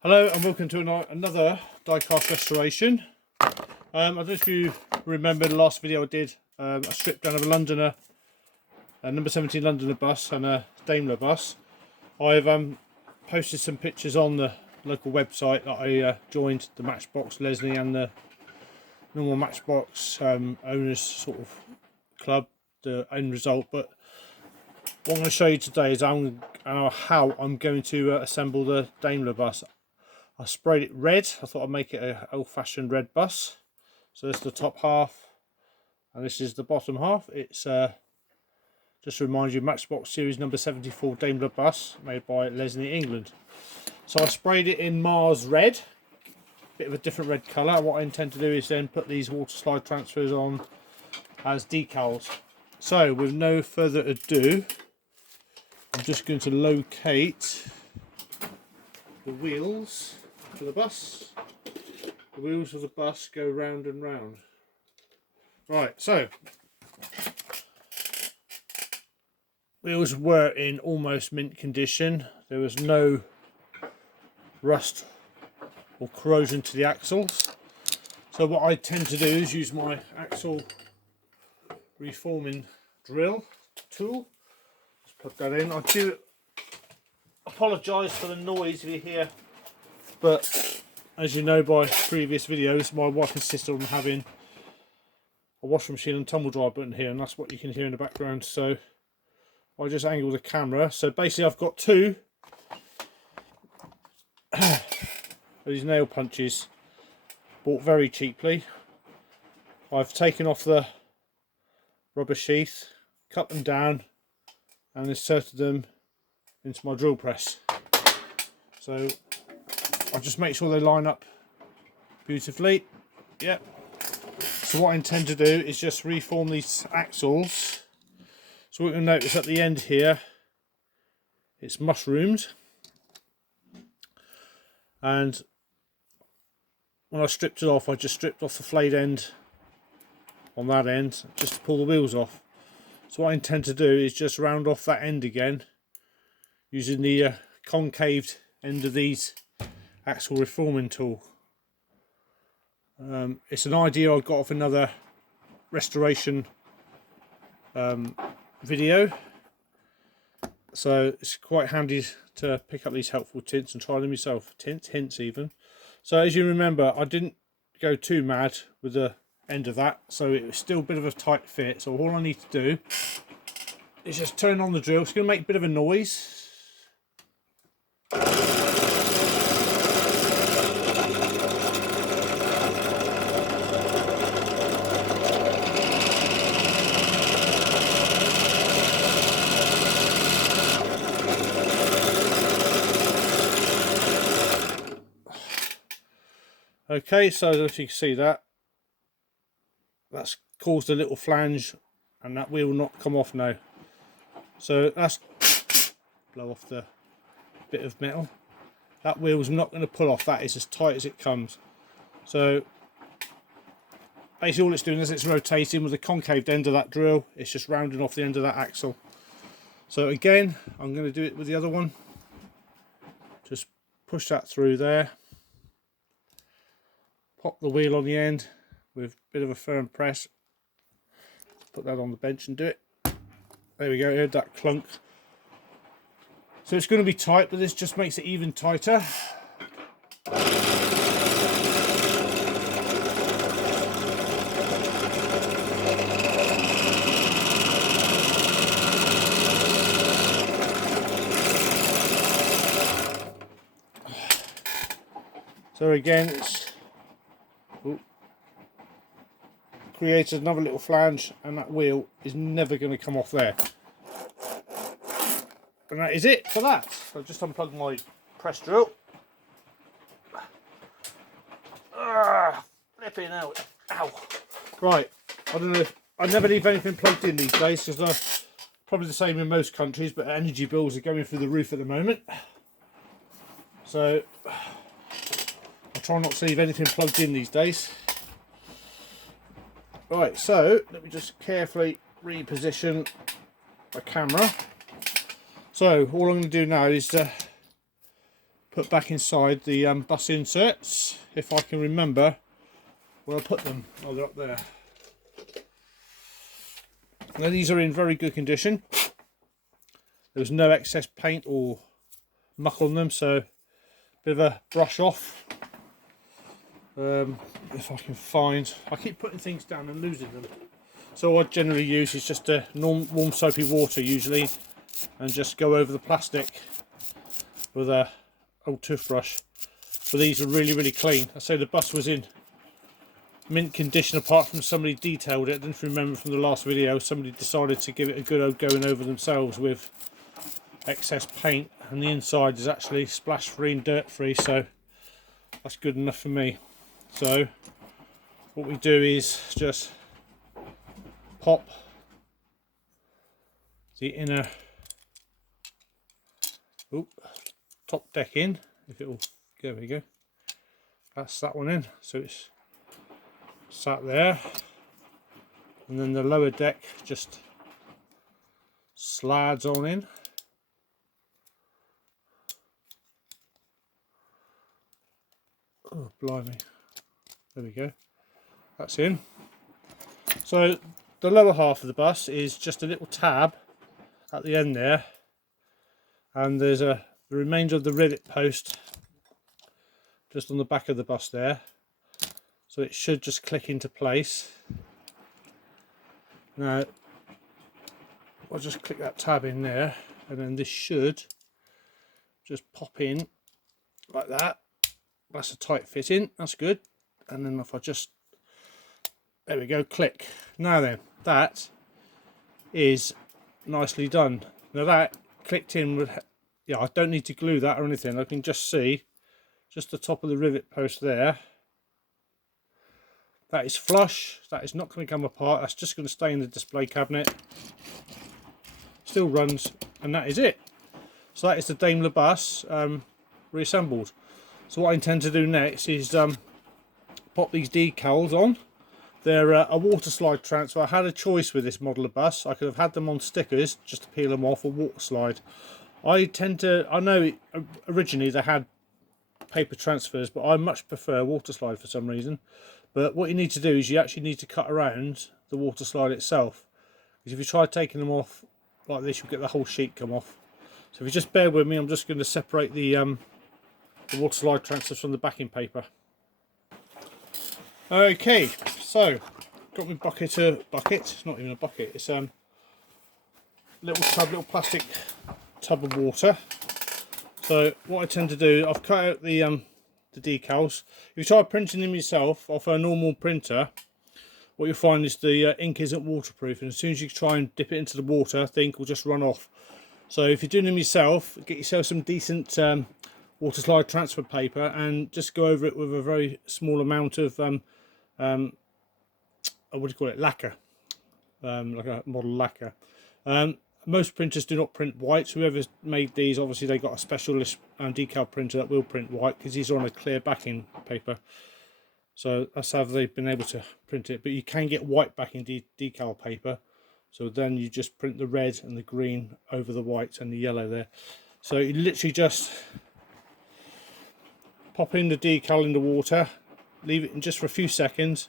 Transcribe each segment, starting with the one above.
Hello and welcome to another die-cast restoration. I don't know if you remember the last video I did. I stripped down of a Londoner, a number 17 Londoner bus and a Daimler bus. I've posted some pictures on the local website that I joined the Matchbox Lesney and the normal Matchbox owners sort of club, the end result. But what I'm going to show you today is how I'm going to assemble the Daimler bus. I sprayed it red. I thought I'd make it an old-fashioned red bus. So this is the top half and this is the bottom half. It's just to remind you, Matchbox series number 74 Daimler bus made by Lesney, England. So I sprayed it in Mars red, bit of a different red colour. What I intend to do is then put these water slide transfers on as decals. So with no further ado, I'm just going to locate the wheels for the bus. The wheels of the bus go round and round. Right, so wheels were in almost mint condition. There was no rust or corrosion to the axles. So what I tend to do is use my axle reforming drill tool. Just plug that in. I do apologise for the noise if you hear, but as you know by previous videos, my wife insisted on having a washing machine and tumble dryer button here, and that's what you can hear in the background. So I just angle the camera. So basically I've got two of these nail punches, bought very cheaply. I've taken off the rubber sheath, cut them down and inserted them into my drill press. So I'll just make sure they line up beautifully. Yep. So what I intend to do is just reform these axles. So what you'll notice at the end here, it's mushroomed, and when I stripped it off, I just stripped off the flayed end on that end just to pull the wheels off. So what I intend to do is just round off that end again using the concaved end of these axle reforming tool. It's an idea I got off another restoration video, so it's quite handy to pick up these helpful tints and try them yourself. Hints even. So as you remember, I didn't go too mad with the end of that, so it was still a bit of a tight fit. So all I need to do is just turn on the drill. It's going to make a bit of a noise. Okay, so if you can see that, that's caused a little flange and that wheel will not come off now. So that's blow off the bit of metal. That wheel's not going to pull off. That is as tight as it comes. So basically all it's doing is it's rotating with the concaved end of that drill. It's just rounding off the end of that axle. So again, I'm going to do it with the other one. Just push that through there. Pop the wheel on the end with a bit of a firm press. Put that on the bench and do it. There we go, heard that clunk. So it's going to be tight, but this just makes it even tighter. So again, it's created another little flange, and that wheel is never going to come off there. And that is it for that. So I'll just unplug my press drill. Flipping out. Ow. Right, I don't know if I never leave anything plugged in these days, because probably the same in most countries, but energy bills are going through the roof at the moment. So I try not to leave anything plugged in these days. Right, so let me just carefully reposition the camera. So all I'm going to do now is put back inside the bus inserts, if I can remember where I put them. Oh, they're up there. Now these are in very good condition. There's no excess paint or muck on them, so a bit of a brush off. If I can find, I keep putting things down and losing them. So what I generally use is just a warm soapy water usually, and just go over the plastic with a old toothbrush. But these are really clean. I say the bus was in mint condition, apart from somebody detailed it. I don't remember from the last video, somebody decided to give it a good old going over themselves with excess paint, and the inside is actually splash free and dirt free, so that's good enough for me. So what we do is just pop the inner top deck in, if it'll, there we go, that's that one in, so it's sat there, and then the lower deck just slides on in. Oh blimey, there we go, that's in. So the lower half of the bus is just a little tab at the end there, and there's the remainder of the rivet post just on the back of the bus there, so it should just click into place. Now I'll just click that tab in there, and then this should just pop in like that. That's a tight fitting, that's good. And then if I just, there we go, click. Now then, that is nicely done. Now that clicked in with, yeah, I don't need to glue that or anything. I can just see just the top of the rivet post there. That is flush, that is not going to come apart, that's just going to stay in the display cabinet. Still runs, and that is it. So that is the Daimler Bus reassembled. So what I intend to do next is pop these decals on. They're a water slide transfer. I had a choice with this model of bus. I could have had them on stickers just to peel them off, or water slide. I know originally they had paper transfers, but I much prefer water slide for some reason. But what you need to do is you actually need to cut around the water slide itself, because if you try taking them off like this, you'll get the whole sheet come off. So if you just bear with me, I'm just going to separate the water slide transfers from the backing paper. Okay, so got my bucket, it's not even a bucket, it's little plastic tub of water. So what I tend to do, I've cut out the decals. If you try printing them yourself off a normal printer, what you'll find is the ink isn't waterproof, and as soon as you try and dip it into the water, the ink will just run off. So if you're doing them yourself, get yourself some decent water slide transfer paper, and just go over it with a very small amount of what do you call it, lacquer, like a model lacquer. Most printers do not print white, so whoever's made these, obviously they got a specialist decal printer that will print white, because these are on a clear backing paper. So that's how they've been able to print it. But you can get white backing decal paper, so then you just print the red and the green over the white and the yellow there. So you literally just pop in the decal in the water, leave it in just for a few seconds,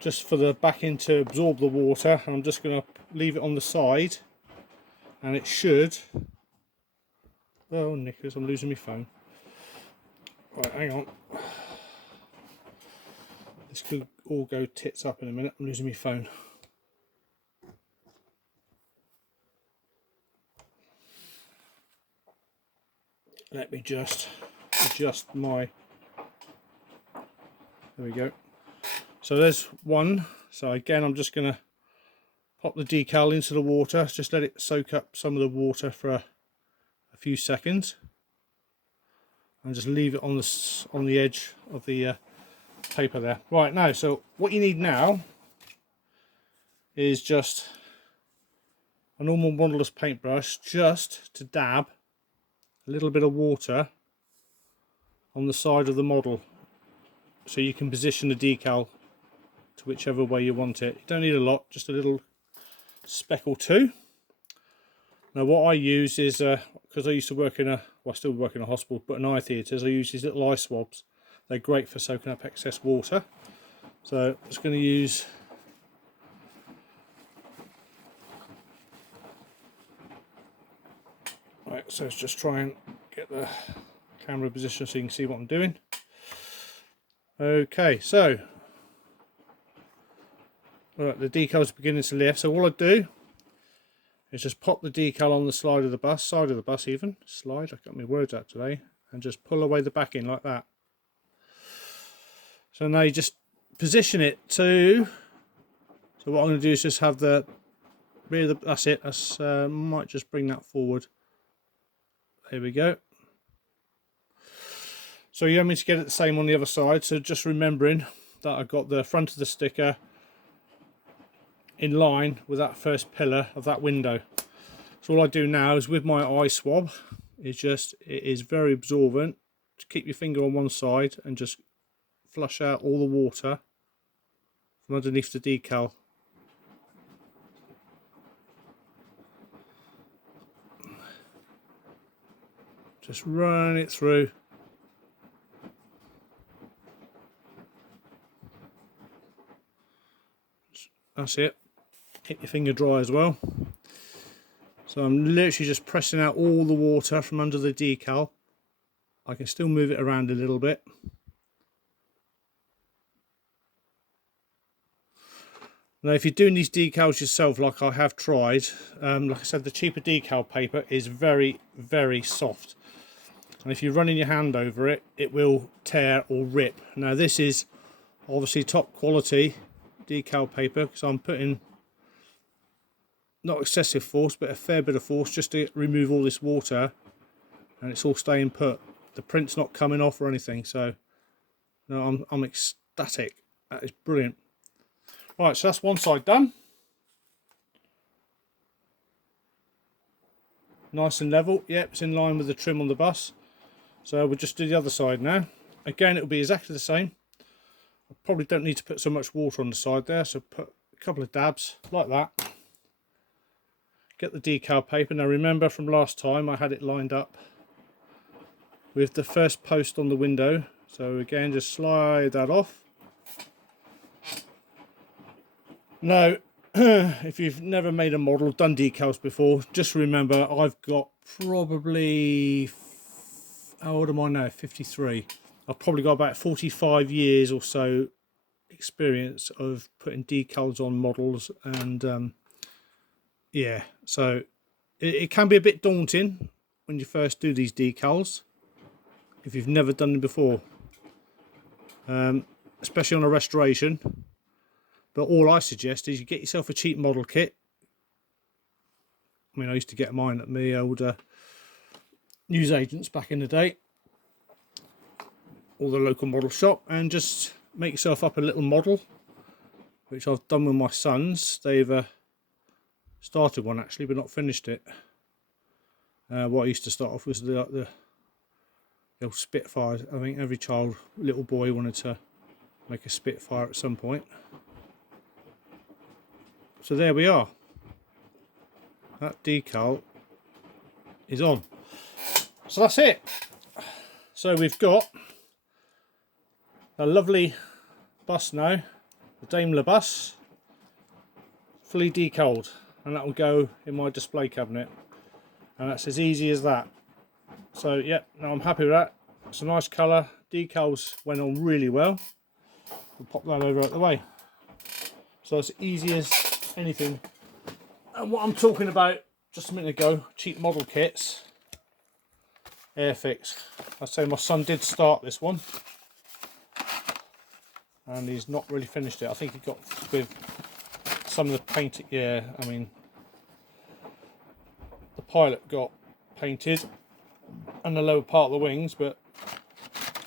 just for the backing to absorb the water. And I'm just going to leave it on the side, and it should, oh knickers, I'm losing my phone. Right, hang on, this could all go tits up in a minute. I'm losing my phone. Let me just adjust my, there we go. So there's one. So again, I'm just going to pop the decal into the water, just let it soak up some of the water for a few seconds, and just leave it on the edge of the paper there. Right, now, so what you need now is just a normal modeller's paintbrush, just to dab a little bit of water on the side of the model, so you can position the decal to whichever way you want it. You don't need a lot, just a little speck or two. Now what I use is, because because I used to work in a, well, I still work in a hospital, but in eye theatres, I use these little eye swabs. They're great for soaking up excess water. So I'm just going to use right, so let's just try and get the camera position so you can see what I'm doing. Okay, so right, the decal's beginning to lift, so all I do is just pop the decal on the side of the bus even, slide, I got my words out today, and just pull away the backing like that. So now you just position it to, so what I'm going to do is just have the rear of the, that's it, that's, might just bring that forward. There we go. So you want me to get it the same on the other side, so just remembering that I've got the front of the sticker in line with that first pillar of that window. So all I do now is with my eye swab is just, it is very absorbent, to keep your finger on one side and just flush out all the water from underneath the decal. Just run it through. That's it. Keep your finger dry as well. So I'm literally just pressing out all the water from under the decal. I can still move it around a little bit. Now if you're doing these decals yourself, like I have tried, like I said, the cheaper decal paper is very, very soft. And if you're running your hand over it, it will tear or rip. Now this is obviously top quality decal paper, because I'm putting not excessive force but a fair bit of force just to remove all this water, and it's all staying put. The print's not coming off or anything, so no, I'm ecstatic. That is brilliant. Right, so that's one side done. Nice and level. Yep, it's in line with the trim on the bus. So we'll just do the other side now. Again, it'll be exactly the same. I probably don't need to put so much water on the side there, so put a couple of dabs like that. Get the decal paper. Now remember from last time I had it lined up with the first post on the window. So again, just slide that off. Now, if you've never made a model, done decals before, just remember I've got probably, how old am I now? 53. I've probably got about 45 years or so experience of putting decals on models, and yeah, so it can be a bit daunting when you first do these decals if you've never done them before, especially on a restoration. But all I suggest is you get yourself a cheap model kit. I mean, I used to get mine at my old newsagents back in the day, or the local model shop, and just make yourself up a little model, which I've done with my sons. They've started one actually, but not finished it. What I used to start off was the old Spitfire. I think every child, little boy, wanted to make a Spitfire at some point. So there we are. That decal is on. So that's it. So we've got a lovely bus now, the Daimler Bus, fully decaled, and that will go in my display cabinet, and that's as easy as that. So yeah, no, I'm happy with that. It's a nice colour. Decals went on really well. We'll pop that over out the way. So it's easy as anything. And what I'm talking about just a minute ago, cheap model kits, Airfix. I say my son did start this one, and he's not really finished it. I think he got with some of the paint. Yeah, I mean, the pilot got painted and the lower part of the wings, but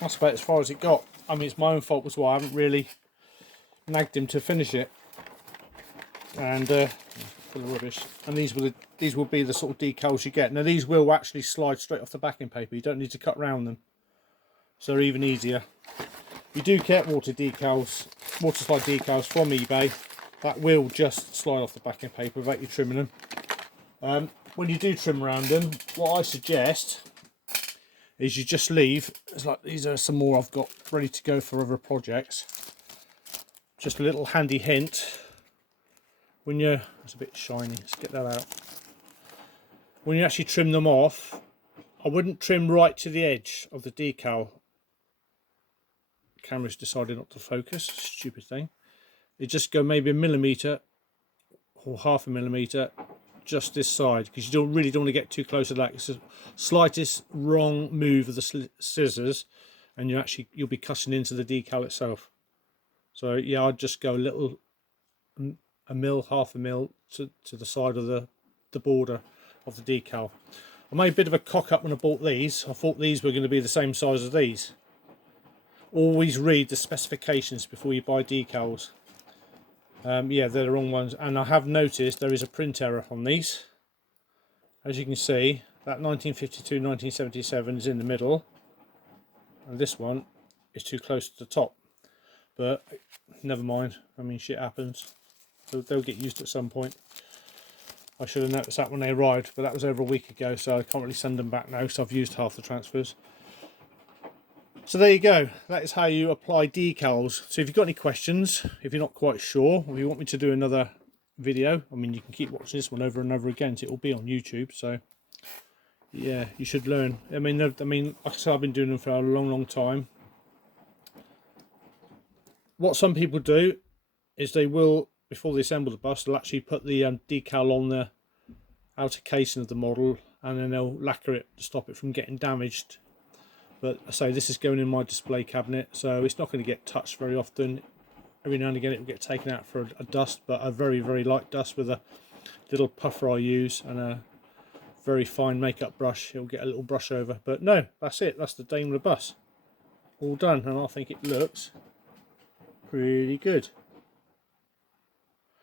that's about as far as it got. I mean, it's my own fault as well. I haven't really nagged him to finish it. And full of rubbish. And these will be the sort of decals you get. Now these will actually slide straight off the backing paper. You don't need to cut round them, so they're even easier. You do get water slide decals from eBay that will just slide off the backing paper without you trimming them. when you do trim around them, what I suggest is you just leave, it's like these are some more I've got ready to go for other projects. Just a little handy hint, when you're, it's a bit shiny, let's get that out. When you actually trim them off, I wouldn't trim right to the edge of the decal. The camera's decided not to focus, stupid thing. You just go maybe 1 millimetre or 1/2 millimetre just this side, because you really don't want to get too close to that. It's the slightest wrong move of the scissors and you'll be cutting into the decal itself. So yeah, I'd just go a little, 1 mil, 1/2 mil to the side of the border of the decal. I made a bit of a cock up when I bought these. I thought these were going to be the same size as these. Always read the specifications before you buy decals. Yeah, they're the wrong ones, and I have noticed there is a print error on these. As you can see, that 1952-1977 is in the middle, and this one is too close to the top. But never mind, I mean, shit happens. They'll get used at some point. I should have noticed that when they arrived, but that was over a week ago, so I can't really send them back now, so I've used half the transfers. So there you go, that is how you apply decals. So if you've got any questions, if you're not quite sure, or you want me to do another video, I mean, you can keep watching this one over and over again, so it will be on YouTube. So yeah, you should learn. I mean, like I said, I've been doing them for a long time. What some people do is they will, before they assemble the bus, they'll actually put the decal on the outer casing of the model, and then they'll lacquer it to stop it from getting damaged. But I say this is going in my display cabinet, so it's not going to get touched very often. Every now and again it will get taken out for a dust, but a very light dust with a little puffer I use and a very fine makeup brush. It'll get a little brush over. But no, that's it. That's the Daimler Bus. All done, and I think it looks pretty good.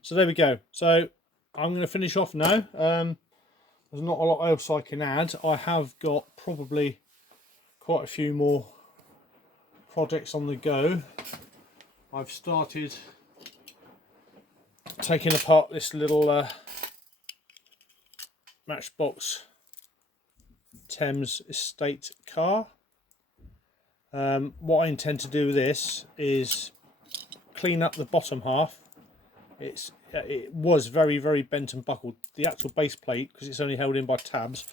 So there we go. So I'm going to finish off now. There's not a lot else I can add. I have got probably quite a few more projects on the go. I've started taking apart this little Matchbox Thames estate car. What I intend to do with this is clean up the bottom half. It was very bent and buckled. The actual base plate, because it's only held in by tabs,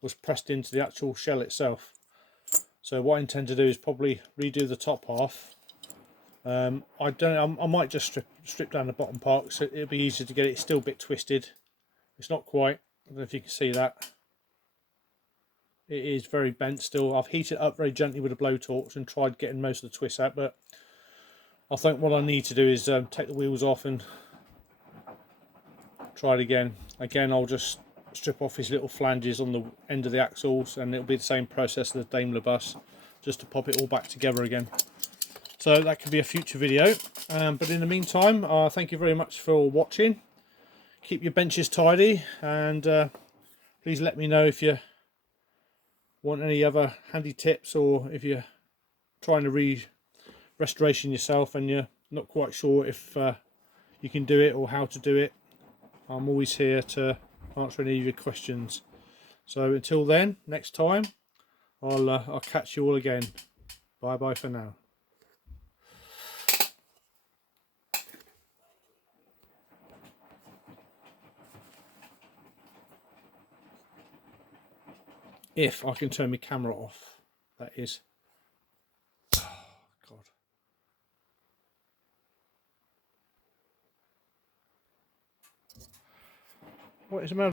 was pressed into the actual shell itself. So what I intend to do is probably redo the top half. I might just strip down the bottom part, so it'll be easier to get it. It's still a bit twisted. It's not quite. I don't know if you can see that. It is very bent still. I've heated it up very gently with a blowtorch and tried getting most of the twists out, but I think what I need to do is take the wheels off and try it again. Again, I'll just strip off his little flanges on the end of the axles, and it'll be the same process as the Daimler Bus, just to pop it all back together again. So that could be a future video, but in the meantime, thank you very much for watching. Keep your benches tidy, and please let me know if you want any other handy tips, or if you're trying to restoration yourself and you're not quite sure if you can do it or how to do it. I'm always here to answer any of your questions. So until then, next time, I'll catch you all again. Bye bye for now. If I can turn my camera off, that is. Oh, God. What is the matter?